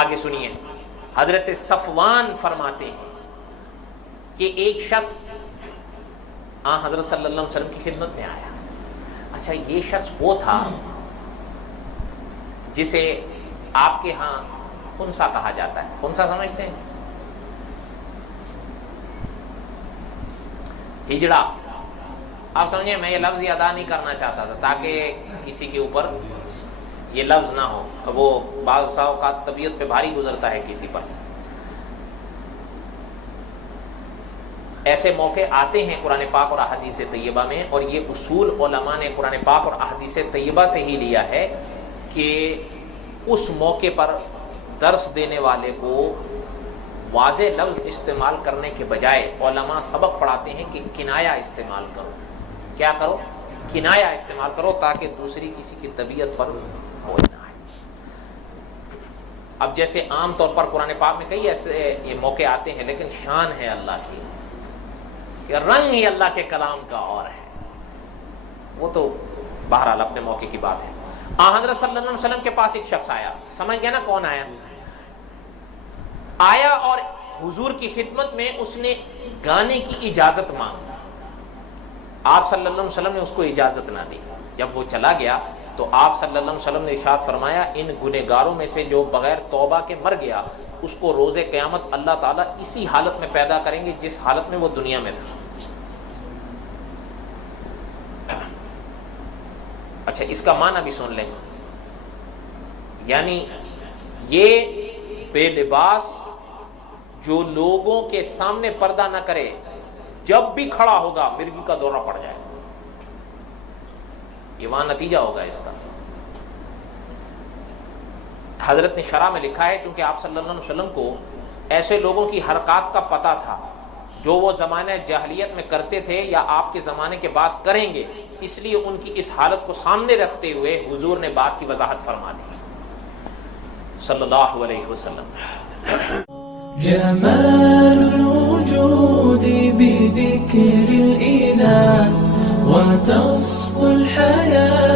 آگے سنیے، حضرت صفوان فرماتے ہیں کہ ایک شخص حضرت صلی اللہ علیہ وسلم کی خدمت میں آیا. اچھا، یہ شخص وہ تھا جسے آپ کے ہاں خنسا کہا جاتا ہے. خنسا سمجھتے ہیں؟ ہجڑا. آپ سمجھیں، میں یہ لفظ ادا نہیں کرنا چاہتا تھا تاکہ کسی کے اوپر یہ لفظ نہ ہو. وہ بعض اوقات طبیعت پہ بھاری گزرتا ہے کسی پر. ایسے موقع آتے ہیں قرآن پاک اور احادیث طیبہ میں، اور یہ اصول علماء نے قرآن پاک اور احادیث طیبہ سے ہی لیا ہے کہ اس موقع پر درس دینے والے کو واضح لفظ استعمال کرنے کے بجائے علماء سبق پڑھاتے ہیں کہ کنایا استعمال کرو. کیا کرو؟ کنایا استعمال کرو، تاکہ دوسری کسی کی طبیعت پر بوجھ نہ آئے. اب جیسے عام طور پر قرآن پاک میں کئی ایسے یہ موقع آتے ہیں، لیکن شان ہے اللہ کی کہ رنگ ہی اللہ کے کلام کا اور ہے. وہ تو بہرحال اپنے موقع کی بات ہے. حضرت صلی اللہ علیہ وسلم کے پاس ایک شخص آیا. سمجھ گیا نا کون آیا؟ آیا اور حضور کی خدمت میں اس نے گانے کی اجازت مانگی. آپ صلی اللہ علیہ وسلم نے اس کو اجازت نہ دی. جب وہ چلا گیا تو آپ صلی اللہ علیہ وسلم نے ارشاد فرمایا، ان گنہگاروں میں سے جو بغیر توبہ کے مر گیا، اس کو روز قیامت اللہ تعالیٰ اسی حالت میں پیدا کریں گے جس حالت میں وہ دنیا میں تھا. اچھا، اس کا معنی بھی سن لیں. یعنی یہ بے لباس جو لوگوں کے سامنے پردہ نہ کرے، جب بھی کھڑا ہوگا مرگی کا دورہ پڑ جائے. یہ وہاں نتیجہ ہوگا اس کا. حضرت نے شرح میں لکھا ہے، چونکہ آپ صلی اللہ علیہ وسلم کو ایسے لوگوں کی حرکات کا پتہ تھا جو وہ زمانہ جاہلیت میں کرتے تھے یا آپ کے زمانے کے بعد کریں گے، اس لیے ان کی اس حالت کو سامنے رکھتے ہوئے حضور نے بات کی وضاحت فرما دی صلی اللہ علیہ وسلم. جمال الوجود بذكر الإله وتصفو الحياة